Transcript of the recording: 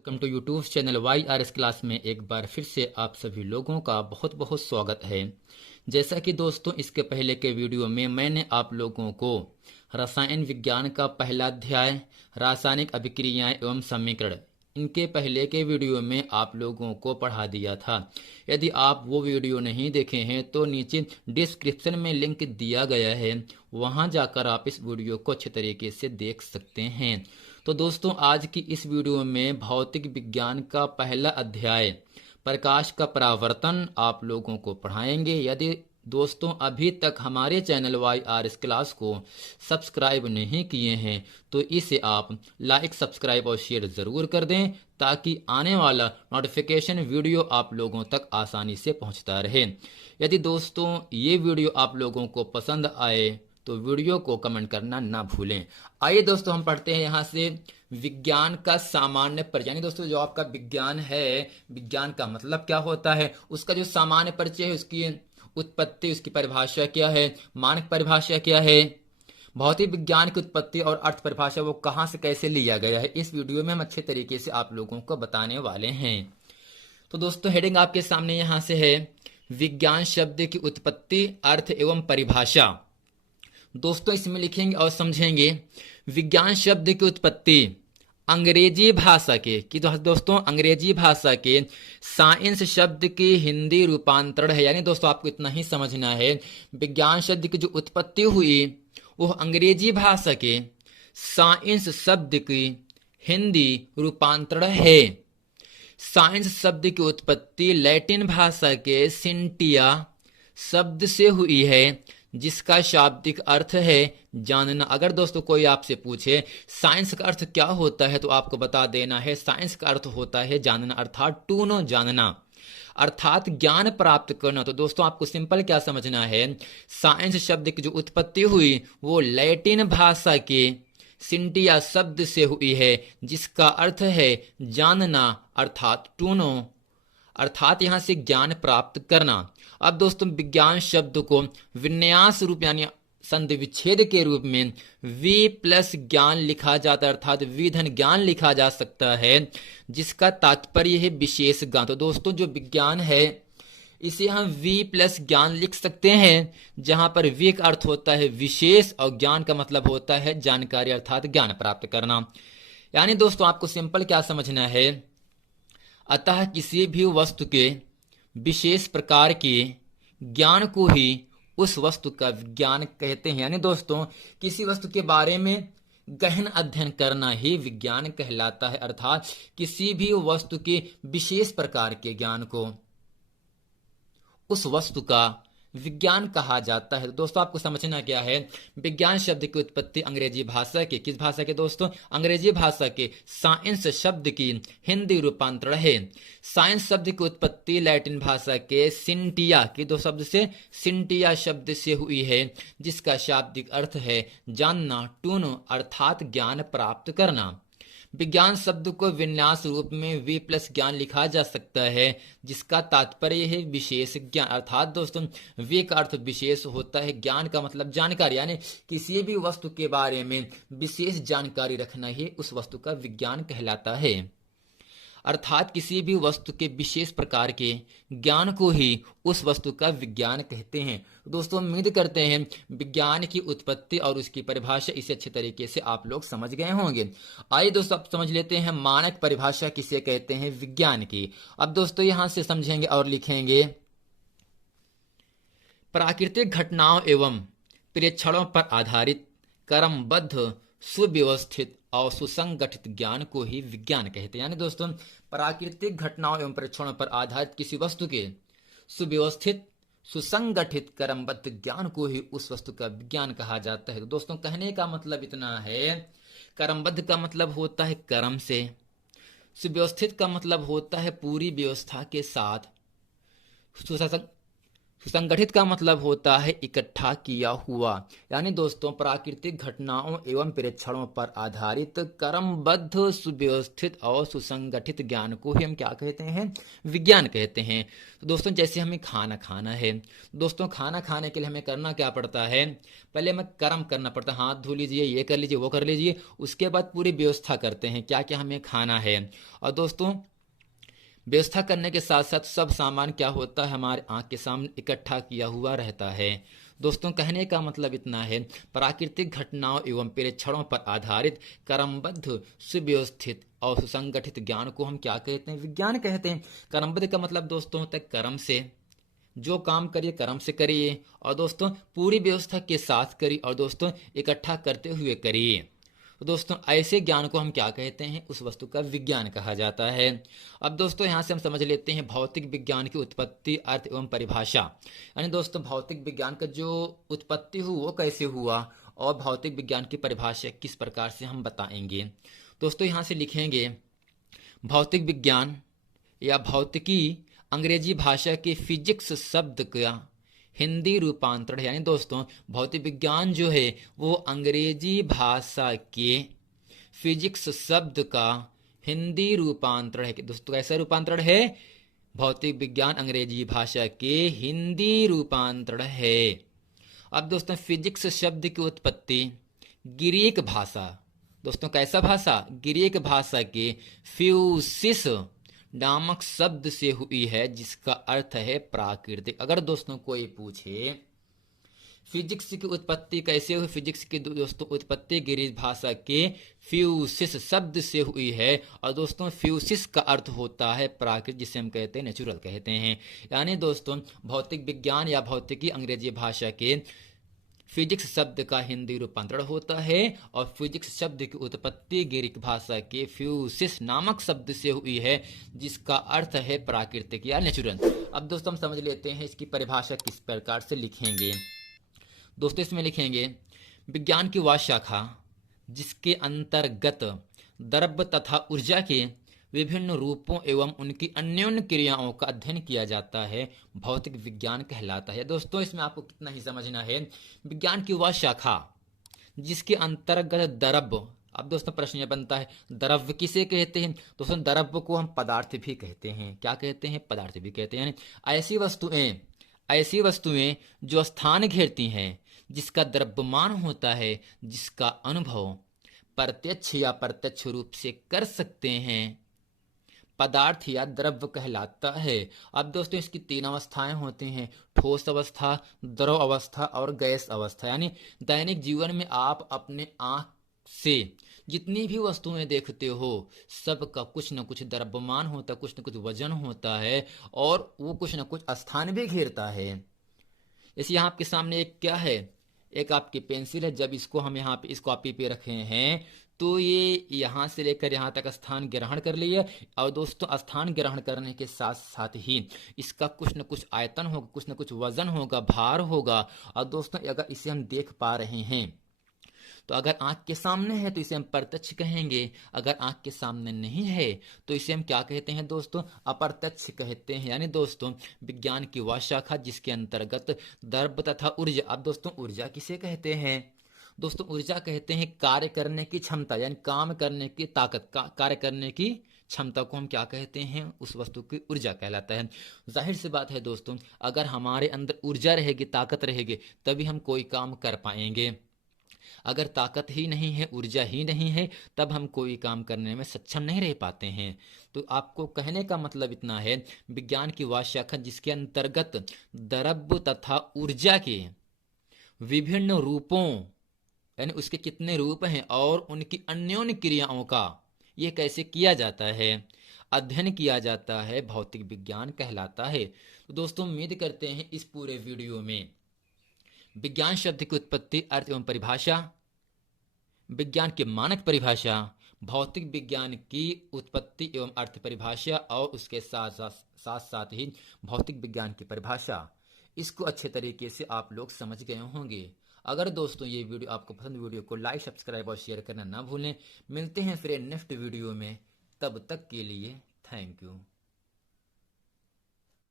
Welcome to YouTube channel Y R S class में एक बार फिर से आप सभी लोगों का बहुत बहुत स्वागत है। जैसा कि दोस्तों इसके पहले के वीडियो में मैंने आप लोगों को रसायन विज्ञान का पहला अध्याय रासायनिक अभिक्रियाएं एवं समीकरण इनके पहले के वीडियो में आप लोगों को पढ़ा दिया था। यदि आप वो वीडियो नहीं देखे हैं तो नीचे डिस्क्रिप्शन में लिंक दिया गया है, वहां जाकर आप इस वीडियो को अच्छे तरीके से देख सकते हैं। तो दोस्तों आज की इस वीडियो में भौतिक विज्ञान का पहला अध्याय प्रकाश का परावर्तन आप लोगों को पढ़ाएंगे। यदि दोस्तों अभी तक हमारे channel Y R S class को सब्सक्राइब नहीं किए हैं तो इसे आप लाइक सब्सक्राइब और शेयर ज़रूर कर दें ताकि आने वाला नोटिफिकेशन वीडियो आप लोगों तक आसानी से पहुंचता रहे। यदि दोस्तों ये वीडियो आप लोगों को पसंद आए तो वीडियो को कमेंट करना ना भूलें। आइए दोस्तों हम पढ़ते हैं यहाँ से विज्ञान का सामान्य परिचय। यानी दोस्तों जो आपका विज्ञान है, विज्ञान का मतलब क्या होता है, उसका जो सामान्य परिचय है, उसकी उत्पत्ति, उसकी परिभाषा क्या है, मानक परिभाषा क्या है, भौतिक विज्ञान की उत्पत्ति और अर्थ परिभाषा वो कहाँ से कैसे लिया गया है, इस वीडियो में हम अच्छे तरीके से आप लोगों को बताने वाले हैं। तो दोस्तों हेडिंग आपके सामने यहाँ से है विज्ञान शब्द की उत्पत्ति, अर्थ एवं परिभाषा। दोस्तों इसमें लिखेंगे और समझेंगे विज्ञान शब्द की उत्पत्ति अंग्रेजी भाषा के कि दोस्तों अंग्रेजी भाषा के साइंस शब्द की हिंदी रूपांतरण है। यानी दोस्तों आपको इतना ही समझना है, विज्ञान शब्द की जो उत्पत्ति हुई वो अंग्रेजी भाषा के साइंस शब्द की हिंदी रूपांतरण है। साइंस शब्द की उत्पत्ति लैटिन भाषा के सिंटिया शब्द से हुई है जिसका शाब्दिक अर्थ है जानना। अगर दोस्तों कोई आपसे पूछे साइंस का अर्थ क्या होता है तो आपको बता देना है साइंस का अर्थ होता है जानना, अर्थात टू नो, जानना, अर्थात ज्ञान प्राप्त करना। तो दोस्तों आपको सिंपल क्या समझना है, साइंस शब्द की जो उत्पत्ति हुई वो लैटिन भाषा के सिंटिया शब्द से हुई है जिसका अर्थ है जानना, अर्थात टू नो, अर्थात यहां से ज्ञान प्राप्त करना। अब दोस्तों विज्ञान शब्द को विन्यास रूप यानी संधि विच्छेद के रूप में वी प्लस ज्ञान लिखा जाता है, अर्थात विधन ज्ञान लिखा जा सकता है जिसका तात्पर्य है विशेष ज्ञान। तो दोस्तों जो विज्ञान है इसे हम वी प्लस ज्ञान लिख सकते हैं जहां पर वी का अर्थ होता है विशेष और ज्ञान का मतलब होता है जानकारी, अर्थात ज्ञान प्राप्त करना। यानी दोस्तों आपको सिंपल क्या समझना है, अतः किसी भी वस्तु के विशेष प्रकार के ज्ञान को ही उस वस्तु का विज्ञान कहते हैं। यानी दोस्तों किसी वस्तु के बारे में गहन अध्ययन करना ही विज्ञान कहलाता है, अर्थात किसी भी वस्तु के विशेष प्रकार के ज्ञान को उस वस्तु का विज्ञान कहा जाता है। तो दोस्तों आपको समझना क्या है, विज्ञान शब्द की उत्पत्ति अंग्रेजी भाषा के, किस भाषा के दोस्तों, अंग्रेजी भाषा के साइंस शब्द की हिंदी रूपांतरण है। साइंस शब्द की उत्पत्ति लैटिन भाषा के सिंटिया की दो शब्द से सिंटिया शब्द से हुई है जिसका शाब्दिक अर्थ है जानना, टू नो, अर्थात ज्ञान प्राप्त करना। विज्ञान शब्द को विन्यास रूप में वी प्लस ज्ञान लिखा जा सकता है जिसका तात्पर्य है विशेष ज्ञान, अर्थात दोस्तों वी का अर्थ विशेष होता है, ज्ञान का मतलब जानकारी, यानी किसी भी वस्तु के बारे में विशेष जानकारी रखना ही उस वस्तु का विज्ञान कहलाता है, अर्थात किसी भी वस्तु के विशेष प्रकार के ज्ञान को ही उस वस्तु का विज्ञान कहते हैं। दोस्तों उम्मीद करते हैं विज्ञान की उत्पत्ति और उसकी परिभाषा इसे अच्छे तरीके से आप लोग समझ गए होंगे। आइए दोस्तों अब समझ लेते हैं मानक परिभाषा किसे कहते हैं विज्ञान की। अब दोस्तों यहां से समझेंगे और लिखेंगे प्राकृतिक घटनाओं एवं प्रेक्षणों पर आधारित क्रमबद्ध सुव्यवस्थित और सुसंगठित ज्ञान को ही विज्ञान कहते हैं। यानी दोस्तों प्राकृतिक घटनाओं एवं प्रेक्षणों पर आधारित किसी वस्तु के सुव्यवस्थित सुसंगठित क्रमबद्ध ज्ञान को ही उस वस्तु का विज्ञान कहा जाता है। तो दोस्तों कहने का मतलब इतना है, क्रमबद्ध का मतलब होता है क्रम से, सुव्यवस्थित का मतलब होता है पूरी व्यवस्था के साथ, सुसंगठित का मतलब होता है इकट्ठा किया हुआ, यानी दोस्तों प्राकृतिक घटनाओं एवं प्रेक्षणों पर आधारित क्रमबद्ध सुव्यवस्थित और सुसंगठित ज्ञान को ही हम क्या कहते हैं, विज्ञान कहते हैं। तो दोस्तों जैसे हमें खाना खाना है, दोस्तों खाना खाने के लिए हमें करना क्या पड़ता है, पहले हमें कर्म करना पड़ता है, हाथ धो लीजिए, ये कर लीजिए, वो कर लीजिए, उसके बाद पूरी व्यवस्था करते हैं क्या क्या हमें खाना है। और दोस्तों व्यवस्था करने के साथ साथ सब सामान क्या होता है, हमारे आंख के सामने इकट्ठा किया हुआ रहता है। दोस्तों कहने का मतलब इतना है, प्राकृतिक घटनाओं एवं प्रेक्षणों पर आधारित क्रमबद्ध सुव्यवस्थित और सुसंगठित ज्ञान को हम क्या कहते हैं, विज्ञान कहते हैं। क्रमबद्ध का मतलब दोस्तों होता है कर्म से, जो काम करिए कर्म से करिए, और दोस्तों पूरी व्यवस्था के साथ करिए, और दोस्तों इकट्ठा करते हुए करिए। तो दोस्तों ऐसे ज्ञान को हम क्या कहते हैं, उस वस्तु का विज्ञान कहा जाता है। अब दोस्तों यहाँ से हम समझ लेते हैं भौतिक विज्ञान की उत्पत्ति, अर्थ एवं परिभाषा। यानी दोस्तों भौतिक विज्ञान का जो उत्पत्ति हुई वो कैसे हुआ, और भौतिक विज्ञान की परिभाषा किस प्रकार से हम बताएंगे। दोस्तों यहाँ से लिखेंगे भौतिक विज्ञान या भौतिकी अंग्रेजी भाषा के फिजिक्स शब्द का हिंदी रूपांतरण है। यानी दोस्तों भौतिक विज्ञान जो है वो अंग्रेजी भाषा के फिजिक्स शब्द का हिंदी रूपांतरण है। दोस्तों कैसा रूपांतरण है, भौतिक विज्ञान अंग्रेजी भाषा के हिंदी रूपांतरण है। अब दोस्तों फिजिक्स शब्द की उत्पत्ति ग्रीक भाषा, दोस्तों कैसा भाषा, ग्रीक भाषा के फ्यूसिस नामक शब्द से हुई है, जिसका अर्थ है प्राकृतिक। अगर दोस्तों कोई पूछे फिजिक्स की उत्पत्ति कैसे हुई, फिजिक्स की दोस्तों उत्पत्ति ग्रीक भाषा के फ्यूसिस शब्द से हुई है। और दोस्तों फ्यूसिस का अर्थ होता है प्राकृतिक, जिसे हम कहते हैं नेचुरल कहते हैं। यानी दोस्तों भौतिक विज्ञान या भौतिकी अंग्रेजी भाषा के फिजिक्स शब्द का हिंदी रूपांतरण होता है, और फिजिक्स शब्द की उत्पत्ति ग्रीक भाषा के फ्यूसिस नामक शब्द से हुई है, जिसका अर्थ है प्राकृतिक या नेचुरल। अब दोस्तों हम समझ लेते हैं इसकी परिभाषा किस प्रकार से लिखेंगे। दोस्तों इसमें लिखेंगे विज्ञान की वह शाखा जिसके अंतर्गत द्रव्य तथा ऊर्जा के विभिन्न रूपों एवं उनकी अन्योन्य क्रियाओं का अध्ययन किया जाता है, भौतिक विज्ञान कहलाता है। दोस्तों इसमें आपको कितना ही समझना है, विज्ञान की वह शाखा जिसके अंतर्गत द्रव्य। अब दोस्तों प्रश्न यह बनता है द्रव्य किसे कहते हैं, दोस्तों द्रव्य को हम पदार्थ भी कहते हैं, क्या कहते हैं, पदार्थ भी कहते हैं। यानी ऐसी वस्तुएं जो स्थान घेरती हैं, जिसका द्रव्यमान होता है, जिसका अनुभव प्रत्यक्ष या प्रत्यक्ष रूप से कर सकते हैं, पदार्थ या द्रव्य कहलाता है। अब दोस्तों इसकी तीन अवस्थाएं होती हैं, ठोस अवस्था, द्रव अवस्था और गैस अवस्था। यानी दैनिक जीवन में आप अपने आंख से जितनी भी वस्तुएं देखते हो, सबका कुछ न कुछ द्रव्यमान होता है, कुछ न कुछ वजन होता है, और वो कुछ न कुछ स्थान भी घेरता है। जैसे यहाँ आपके सामने एक क्या है, एक आपकी पेंसिल है। जब इसको हम यहाँ पे इस कॉपी पे रखे हैं, तो ये यहाँ से लेकर यहाँ तक स्थान ग्रहण कर लिया। और दोस्तों स्थान ग्रहण करने के साथ साथ ही इसका कुछ न कुछ आयतन होगा, कुछ न कुछ वजन होगा, भार होगा। और दोस्तों अगर इसे हम देख पा रहे हैं, तो अगर आंख के सामने है तो इसे हम प्रत्यक्ष कहेंगे, अगर आंख के सामने नहीं है तो इसे हम क्या कहते हैं दोस्तों, अप्रत्यक्ष कहते हैं। यानी दोस्तों विज्ञान की वह शाखा जिसके अंतर्गत द्रव्य तथा ऊर्जा। अब दोस्तों ऊर्जा किसे कहते हैं, दोस्तों ऊर्जा कहते हैं कार्य करने की क्षमता, यानी काम करने की ताकत, कार्य करने की क्षमता को हम क्या कहते हैं, उस वस्तु की ऊर्जा कहलाता है। जाहिर सी बात है दोस्तों, अगर हमारे अंदर ऊर्जा रहेगी, ताकत रहेगी, तभी हम कोई काम कर पाएंगे। अगर ताकत ही नहीं है, ऊर्जा ही नहीं है, तब हम कोई काम करने में सक्षम नहीं रह पाते हैं। तो आपको कहने का मतलब इतना है, विज्ञान की वह शाखा जिसके अंतर्गत द्रव्य तथा ऊर्जा के विभिन्न रूपों, यानी उसके कितने रूप हैं और उनकी अन्योन्य क्रियाओं का ये कैसे किया जाता है, अध्ययन किया जाता है, भौतिक विज्ञान कहलाता है। तो दोस्तों उम्मीद करते हैं इस पूरे वीडियो में विज्ञान शब्द की उत्पत्ति, अर्थ एवं परिभाषा, विज्ञान की मानक परिभाषा, भौतिक विज्ञान की उत्पत्ति एवं अर्थ परिभाषा, और उसके साथ साथ ही भौतिक विज्ञान की परिभाषा, इसको अच्छे तरीके से आप लोग समझ गए होंगे। अगर दोस्तों ये वीडियो आपको पसंद, वीडियो को लाइक, सब्सक्राइब और शेयर करना ना भूलें। मिलते हैं फिर नेक्स्ट वीडियो में, तब तक के लिए थैंक यू।